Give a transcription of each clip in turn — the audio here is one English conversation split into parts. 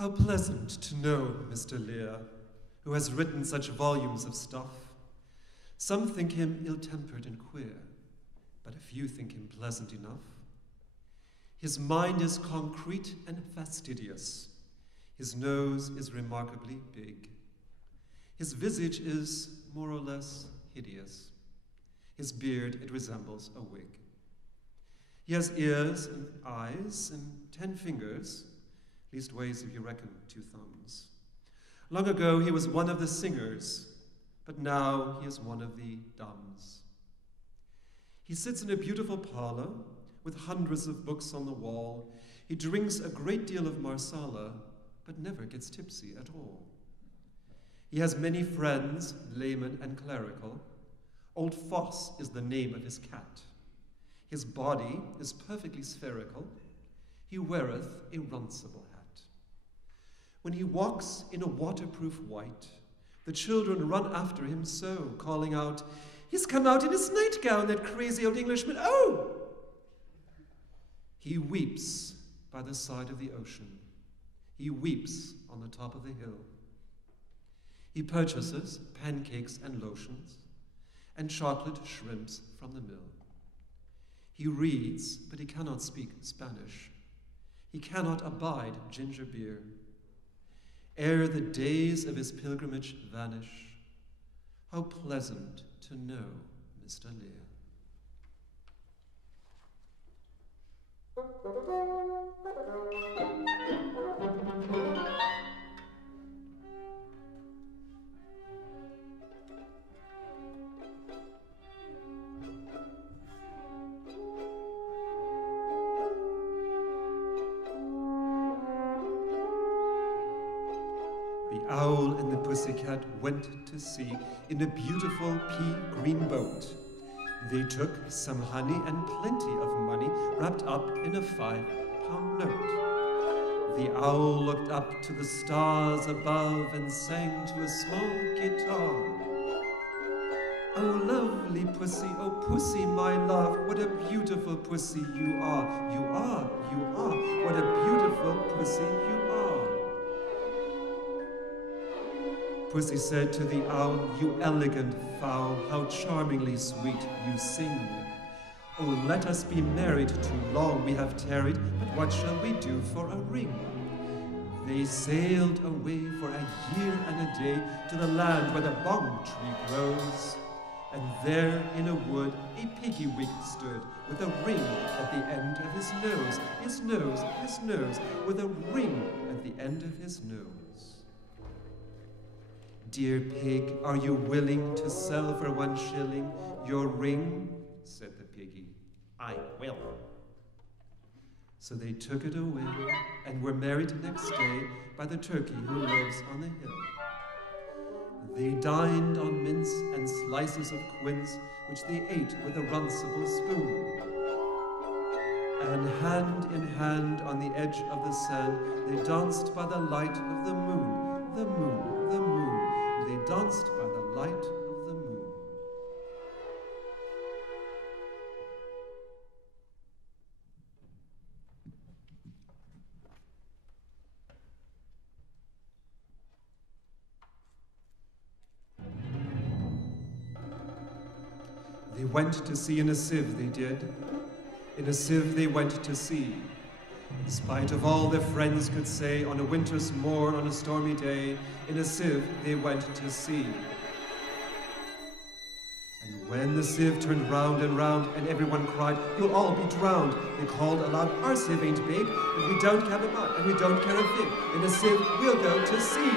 How pleasant to know Mr. Lear, who has written such volumes of stuff. Some think him ill-tempered and queer, but a few think him pleasant enough. His mind is concrete and fastidious. His nose is remarkably big. His visage is more or less hideous. His beard it resembles a wig. He has ears and eyes and 10 fingers, leastways if you reckon 2 thumbs. Long ago he was one of the singers, but now he is one of the dumbs. He sits in a beautiful parlor with hundreds of books on the wall. He drinks a great deal of Marsala, but never gets tipsy at all. He has many friends, laymen and clerical. Old Foss is the name of his cat. His body is perfectly spherical. He weareth a runcible hat. When he walks in a waterproof white, the children run after him so, calling out, "He's come out in his nightgown, that crazy old Englishman, oh!" He weeps by the side of the ocean. He weeps on the top of the hill. He purchases pancakes and lotions and chocolate shrimps from the mill. He reads, but he cannot speak Spanish. He cannot abide ginger beer. Ere the days of his pilgrimage vanish, how pleasant to know Mr. Lear. The owl and the pussycat went to sea in a beautiful pea-green boat. They took some honey and plenty of money wrapped up in a 5-pound note. The owl looked up to the stars above and sang to a small guitar. "Oh, lovely pussy, oh, pussy, my love, what a beautiful pussy you are. You are, you are, what a beautiful pussy you are." Pussy said to the owl, "You elegant fowl, how charmingly sweet you sing. Oh, let us be married, too long we have tarried, but what shall we do for a ring?" They sailed away for a year and a day to the land where the bong tree grows. And there in a wood a piggy-wig stood with a ring at the end of his nose, his nose, with a ring at the end of his nose. "Dear pig, are you willing to sell for 1 shilling your ring?" said the piggy. "I will." So they took it away and were married next day by the turkey who lives on the hill. They dined on mince and slices of quince, which they ate with a runcible spoon. And hand in hand on the edge of the sand, they danced by the light of the moon, the moon, the moon. They danced by the light of the moon. They went to sea in a sieve, they did. In a sieve they went to sea. In spite of all their friends could say, on a winter's morn, on a stormy day, in a sieve they went to sea. And when the sieve turned round and round, and everyone cried, "You'll all be drowned," they called aloud, "Our sieve ain't big, and we don't care a mud, and we don't care a fig. In a sieve we'll go to sea."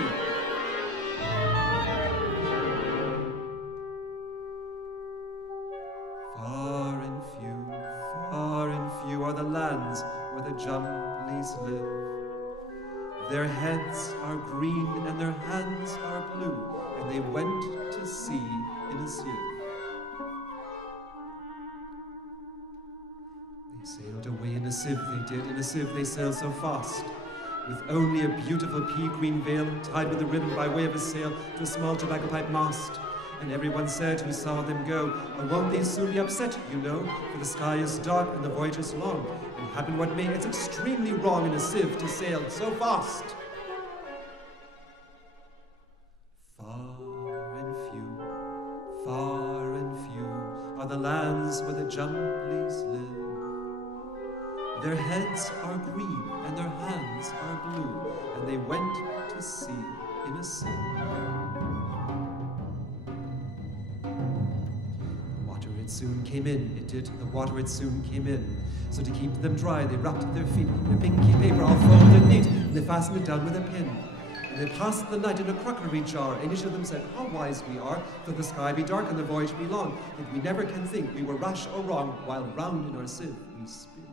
Far and few are the lands where the Jumblies live. Their heads are green and their hands are blue, and they went to sea in a sieve. They sailed away in a sieve, they did. In a sieve they sailed so fast, with only a beautiful pea-green veil tied with a ribbon by way of a sail to a small tobacco pipe mast. And everyone said who saw them go, "Oh, won't they soon be upset, you know, for the sky is dark and the voyage is long, and happen what may, it's extremely wrong in a sieve to sail so fast." are the lands where the Jumblies live. Their heads are green and their hands are blue, and they went to sea in a sieve. The water it soon came in, it did, the water it soon came in. So to keep them dry, they wrapped their feet in a pinky paper all folded neat, and they fastened it down with a pin. And they passed the night in a crockery jar, and each of them said, how wise we are, though the sky be dark and the voyage be long, that we never can think we were rash or wrong, while round in our sieve we spin.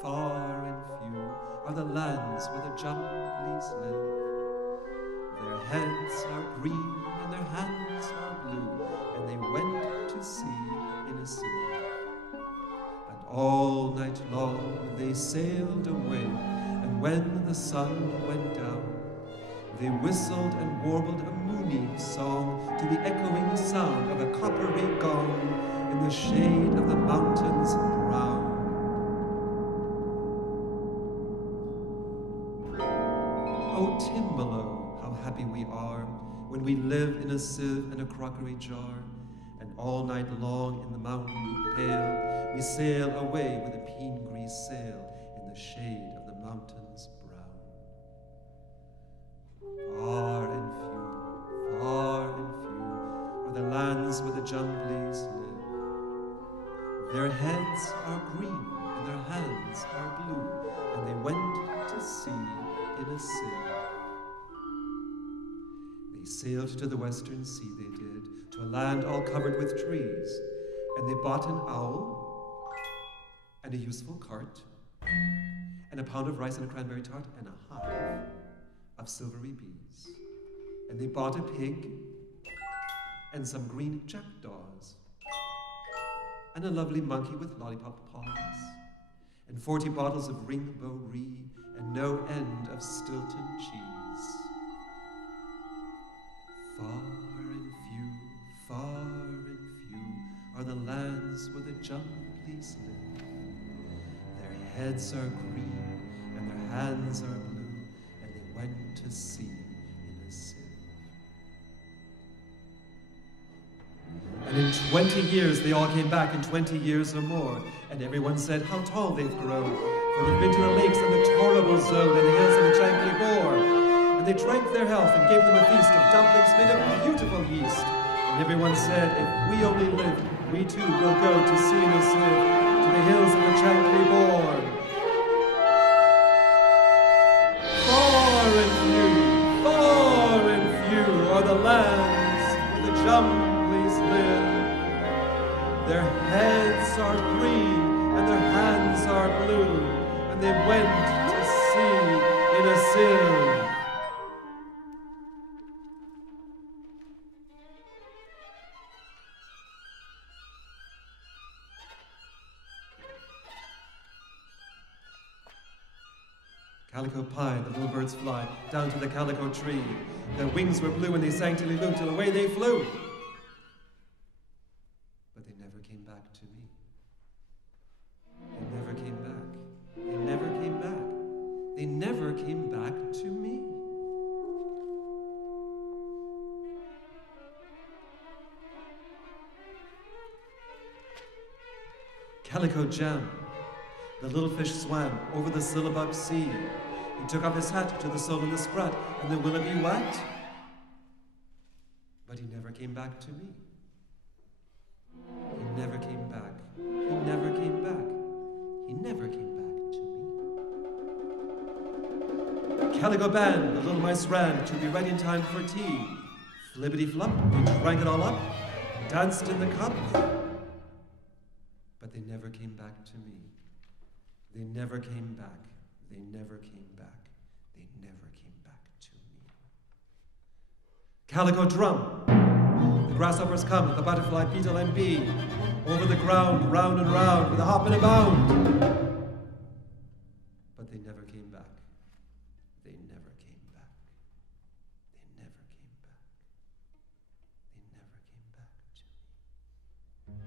Far and few are the lands where the Jumblies live. Their heads are green and their hands are blue, and they went to sea in a sieve. And all night long they sailed away, and when the sun went down, they whistled and warbled a moony song to the echoing sound of a coppery gong in the shade of the mountains brown. Oh, Timballo, how happy we are when we live in a sieve and a crockery jar, and all night long in the mountain pale we sail away with a peen-grease sail in the shade of the mountains brown. Far and few are the lands where the Jumblies live. Their heads are green and their hands are blue, and they went to sea in a sieve. They sailed to the western sea, they did, to a land all covered with trees, and they bought an owl, and a useful cart, and a pound of rice and a cranberry tart, and a hive of silvery bees. And they bought a pig, and some green jackdaws, and a lovely monkey with lollipop paws, and 40 bottles of Ringbo Ree, and no end of Stilton cheese. Far and few are the lands where the Jumblies live. Their heads are green and their hands are blue, and they went to sea in a sieve. And in 20 years they all came back, in 20 years or more, and everyone said how tall they've grown, for they've been to the lakes and the Torrible Zone and the hills and the Chankly Boar. And they drank their health and gave them a feast of dumplings made of beautiful yeast. And everyone said, if we only live, we too will go to sea in a sieve, to the hills of the Chankly Boar. Far and few are the lands where the Jumblies live. Their heads are green and their hands are blue, and they went to sea in a sieve. Calico Pie, the little birds fly down to the calico tree. Their wings were blue and they sang tilly-loo till away they flew. But they never came back to me. They never came back. They never came back. They never came back to me. Calico Jam, the little fish swam over the syllabub sea. He took off his hat to the sole and the sprat and the willoughby wat. But he never came back to me. He never came back. He never came back. He never came back to me. Calico Ban, the little mice ran to be ready in time for tea. Flippity-flop, they drank it all up, danced in the cup. But they never came back to me. They never came back. They never came back. They never came back to me. Calico Drum. The grasshoppers come, the butterfly, beetle, and bee. Over the ground, round and round, with a hop and a bound. But they never came back. They never came back. They never came back. They never came back to me.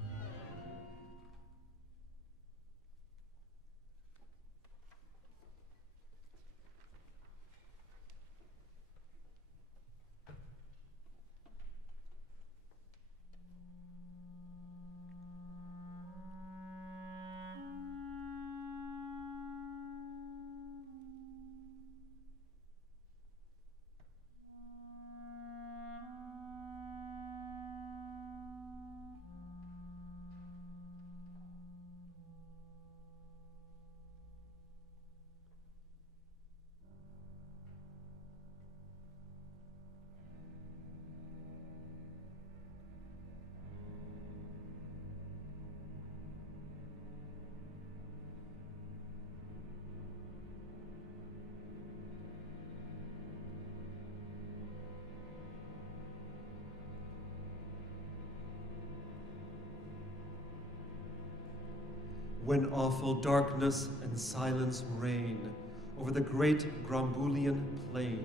when awful darkness and silence reign over the great Grombulian plain,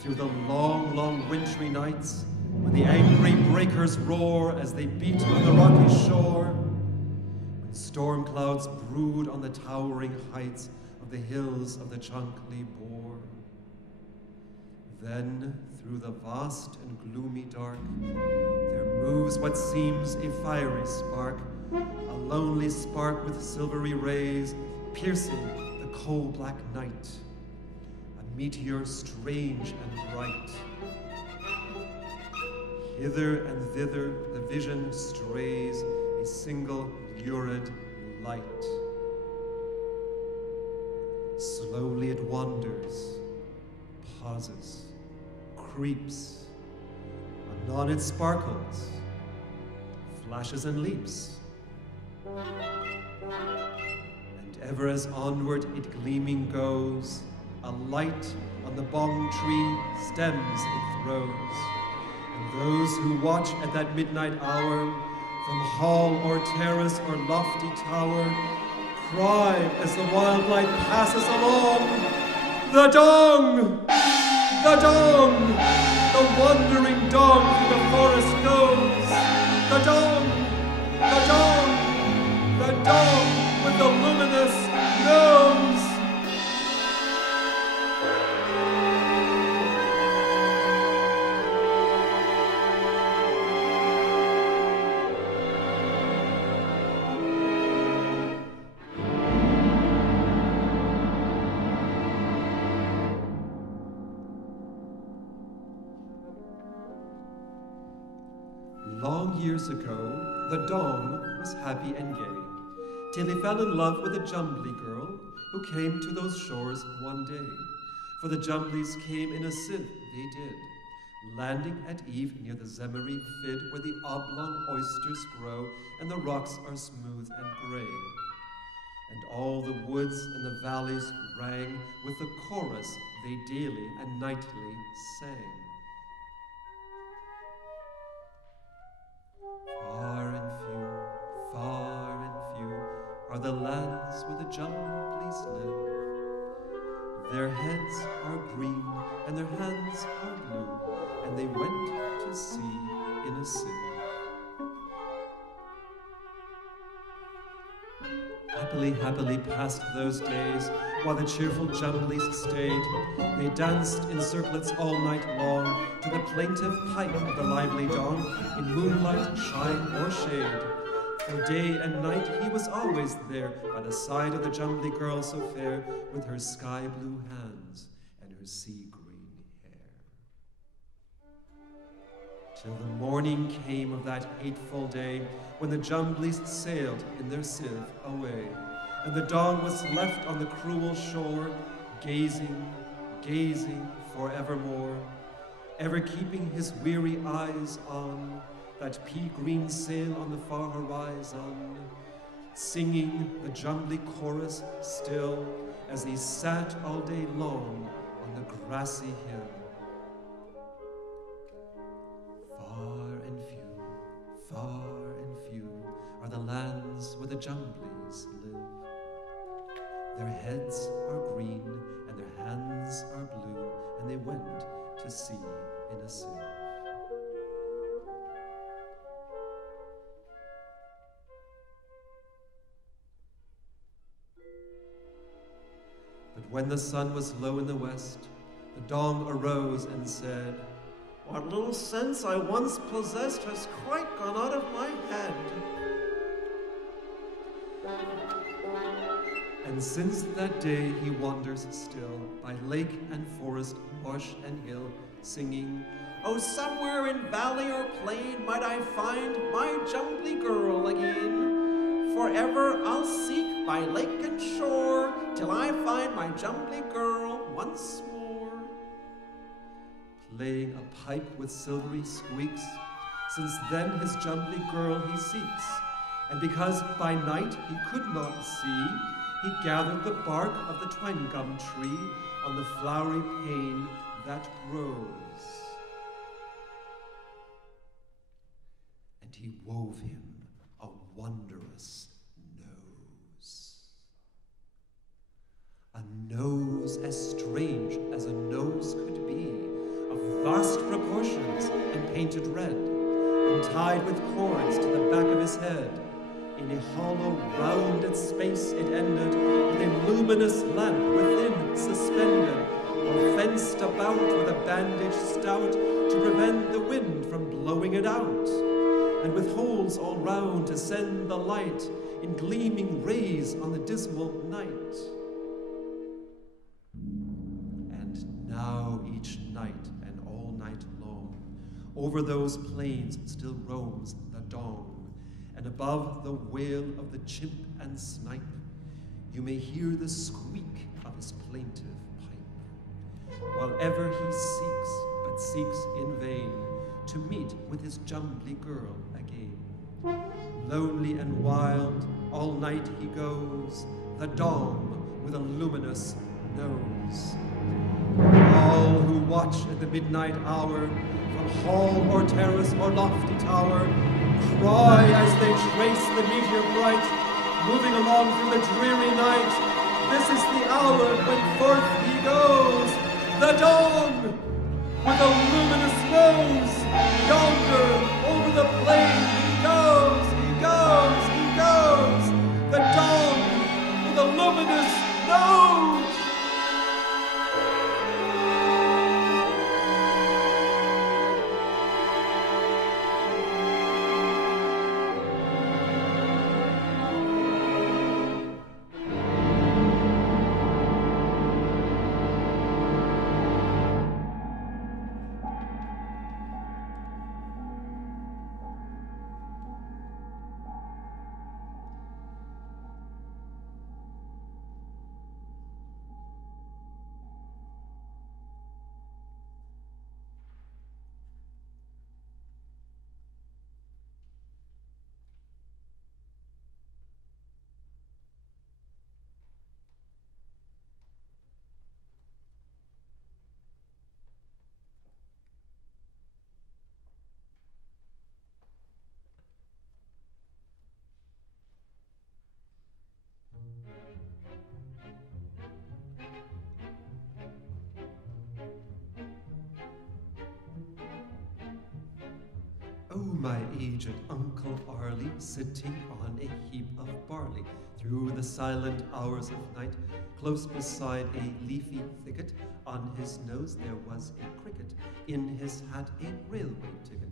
through the long, long wintry nights, when the angry breakers roar as they beat on the rocky shore, when storm clouds brood on the towering heights of the hills of the Chankly Boar. Then, through the vast and gloomy dark, there moves what seems a fiery spark, a lonely spark with silvery rays, piercing the coal-black night, a meteor strange and bright. Hither and thither the vision strays, a single lurid light. Slowly it wanders, pauses, creeps. Anon it sparkles, flashes and leaps. And ever as onward it gleaming goes, a light on the bong tree stems it throws. And those who watch at that midnight hour, from hall or terrace or lofty tower, cry as the wild light passes along, "The dong! The dong! The wandering dong through the forest goes! The dong! The dong! The dong with the luminous nose!" Long years ago, the dong was happy and gay, till he fell in love with a Jumbly girl who came to those shores one day. For the Jumblies came in a sieve, they did, landing at eve near the Zemery Fid, where the oblong oysters grow and the rocks are smooth and gray. And all the woods and the valleys rang with the chorus they daily and nightly sang. Far and few are the lands where the Jumblies live. Their heads are green and their hands are blue, and they went to sea in a sieve. Happily passed those days, while the cheerful Jumblies stayed. They danced in circlets all night long, to the plaintive pipe of the lively dong, in moonlight, shine, or shade. For day and night he was always there, by the side of the Jumbly girl so fair, with her sky-blue hands and her sea-green hair. Till the morning came of that hateful day, when the Jumblies sailed in their sieve away, and the dong was left on the cruel shore, gazing, gazing forevermore, ever keeping his weary eyes on that pea-green sail on the far horizon, singing the Jumbly chorus still, as he sat all day long on the grassy hill. Far and few are the lands where the Jumblies live. Their heads are green and their hands are blue, and they went to sea in a sieve. But when the sun was low in the west, the dong arose and said, "What little sense I once possessed has quite gone out of my head." And since that day he wanders still, by lake and forest, marsh and hill, singing, "Oh, somewhere in valley or plain might I find my Jumbly girl again. Forever I'll seek by lake and shore, till I find my Jumbly girl once more." Playing a pipe with silvery squeaks, since then his Jumbly girl he seeks. And because by night he could not see, he gathered the bark of the twine gum tree on the flowery pane that grows. And he wove him a wondrous nose. and tied with cords to the back of his head. In a hollow, rounded space it ended, with a luminous lamp within suspended, or fenced about with a bandage stout to prevent the wind from blowing it out, and with holes all round to send the light in gleaming rays on the dismal night. And now each night and all night long, over those plains still roams the dong, and above the wail of the chimp and snipe, you may hear the squeak of his plaintive pipe, while ever he seeks, but seeks in vain, to meet with his Jumbly girl again. Lonely and wild, all night he goes, the dong with a luminous nose. All who watch at the midnight hour, from hall or terrace or lofty tower, cry as they trace the meteor bright, moving along through the dreary night. This is the hour when forth he goes, the dong with a luminous nose. Yonder over the plain he goes, he goes, he goes, the dong with a luminous nose. Oh, my aged Uncle Arly, sitting on a heap of barley, through the silent hours of night, close beside a leafy thicket. On his nose there was a cricket, in his hat a railway ticket.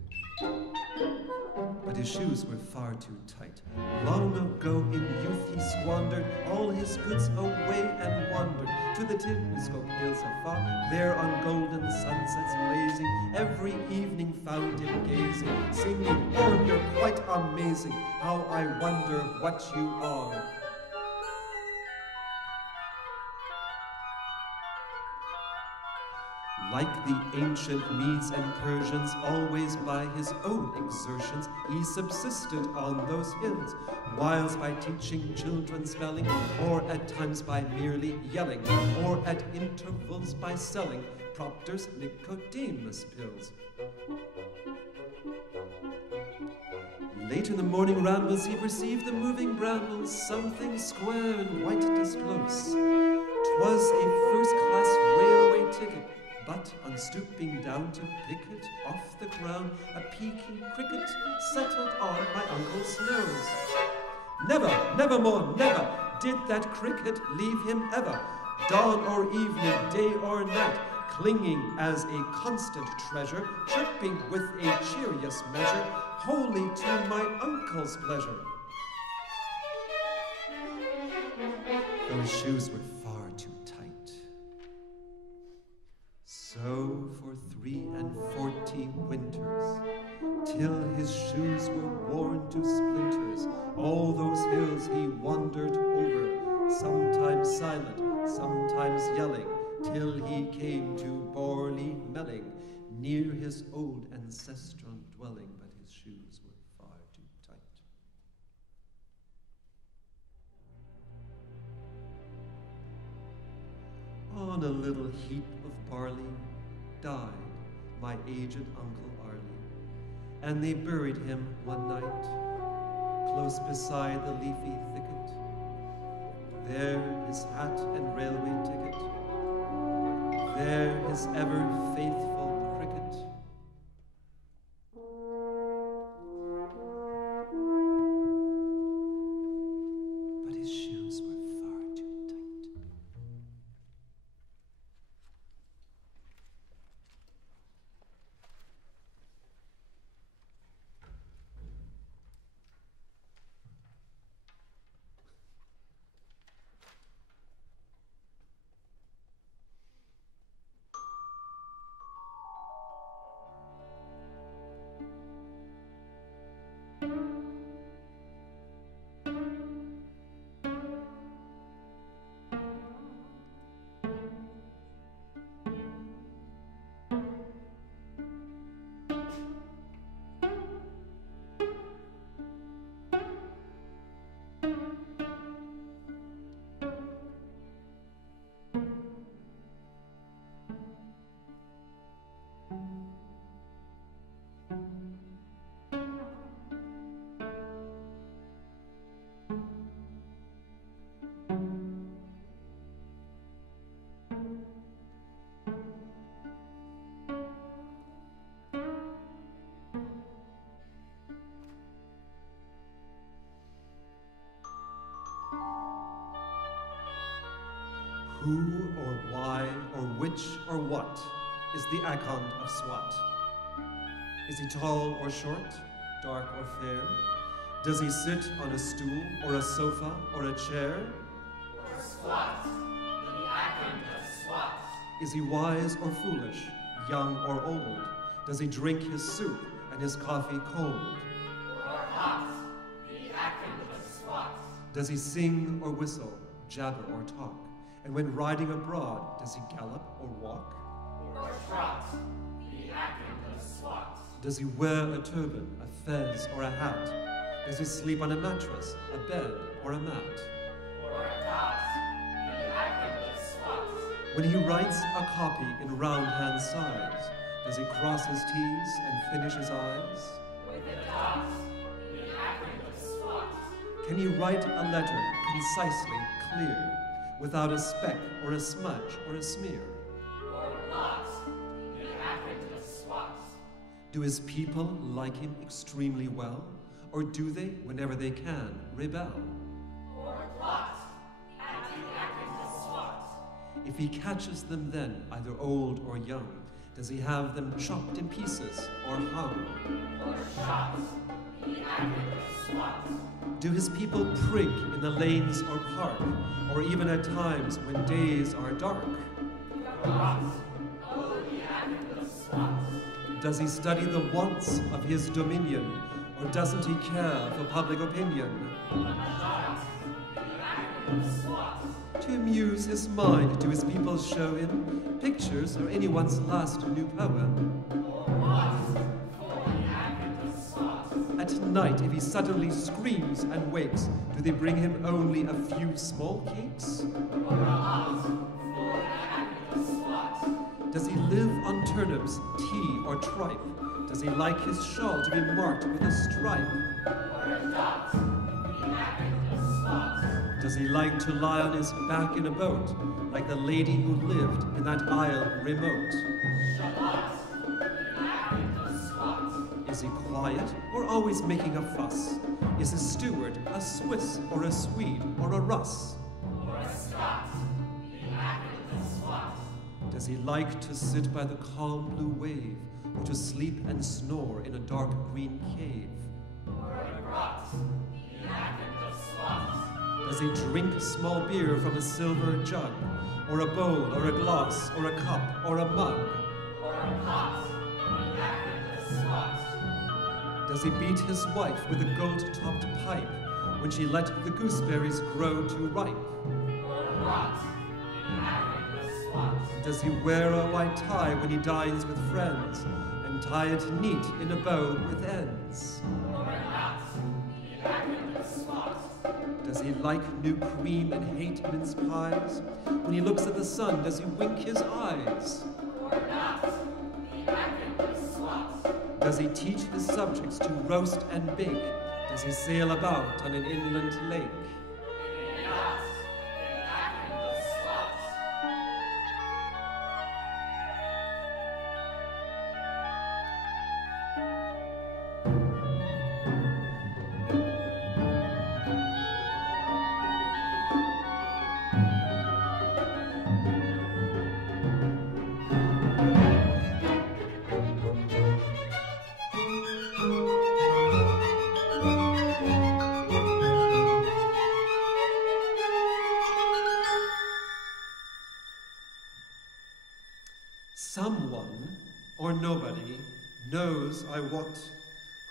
But his shoes were far too tight. Long ago in youth he squandered all his goods away and wandered to the Telescope hills afar. There on golden sunsets blazing, every evening found him gazing, singing, "Oh, you're quite amazing, how I wonder what you are." Like the ancient Medes and Persians, always by his own exertions, he subsisted on those hills, whiles by teaching children spelling, or at times by merely yelling, or at intervals by selling Proctor's Nicodemus pills. Late in the morning rambles he perceived the moving brambles, something square and white disclose. 'Twas a first-class railway ticket, but on stooping down to pick it off the ground, a peaking cricket settled on my uncle's nose. Never more, never did that cricket leave him ever, dawn or evening, day or night, clinging as a constant treasure, chirping with a cheerious measure, wholly to my uncle's pleasure. Those shoes were far too tight. So for 43 winters, till his shoes were worn to splinters, all those hills he wandered over, sometimes silent, sometimes yelling, till he came to Borley Melling, near his old ancestral dwelling, but his shoes were far too tight. On a little heap of barley died my aged Uncle Arly, and they buried him one night, close beside the leafy thicket. There his hat and railway ticket, there his ever faithful cricket. Who or why or which or what is the Akond of Swat? Is he tall or short, dark or fair? Does he sit on a stool or a sofa or a chair? Or squat, the Akond of Swat. Is he wise or foolish, young or old? Does he drink his soup and his coffee cold? Or hot, the Akond of Swat. Does he sing or whistle, jabber or talk? And when riding abroad, does he gallop or walk? Or trot, the Akond of Swat. Does he wear a turban, a fez, or a hat? Does he sleep on a mattress, a bed, or a mat? Or a cot, the Akond of Swat. When he writes a copy in round hand size, does he cross his T's and finish his I's? With a dot, the Akond of Swat. Can he write a letter concisely, clear, without a speck or a smudge or a smear? Or not, the Akond of Swat. Do his people like him extremely well? Or do they, whenever they can, rebel? Or plot, at the Akond of Swat. If he catches them then, either old or young, does he have them chopped in pieces or hung? Or shot, the Akond of Swat. Do his people prig in the lanes or park, or even at times when days are dark? Rot, oh, the Akond of Swat. Does he study the wants of his dominion, or doesn't he care for public opinion? Shot, the Akond of Swat. To amuse his mind, do his people show him pictures or anyone's last new poem? Or what, for the Akond of Swat. At night, if he suddenly screams and wakes, do they bring him only a few small cakes? Or not, for the Akond of Swat. Does he live on turnips, tea, or tripe? Does he like his shawl to be marked with a stripe? Or a dot, the Akond of Swat. Does he like to lie on his back in a boat, like the lady who lived in that isle remote? Shabbat, the Akond of Swat. Is he quiet or always making a fuss? Is his steward a Swiss or a Swede or a Russ? Or a Scot, the Akond of Swat. Does he like to sit by the calm blue wave, or to sleep and snore in a dark green cave? Or a grot, the Akond of Swat. Does he drink small beer from a silver jug, or a bowl, or a glass, or a cup, or a mug? Or a pot, the Akond of Swat. Does he beat his wife with a gold-topped pipe when she let the gooseberries grow too ripe? Or rot, the Akond of Swat. Does he wear a white tie when he dines with friends, and tie it neat in a bow with ends? Or a knot, the Akond of Swat. Does he like new cream and hate mince pies? When he looks at the sun, does he wink his eyes? Or not, the Akond of Swat. Does he teach his subjects to roast and bake? Does he sail about on an inland lake? In a yacht, the Akond of Swat. Someone, or nobody, knows I what.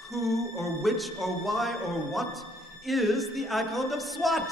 Who or which or why or what is the Akond of Swat?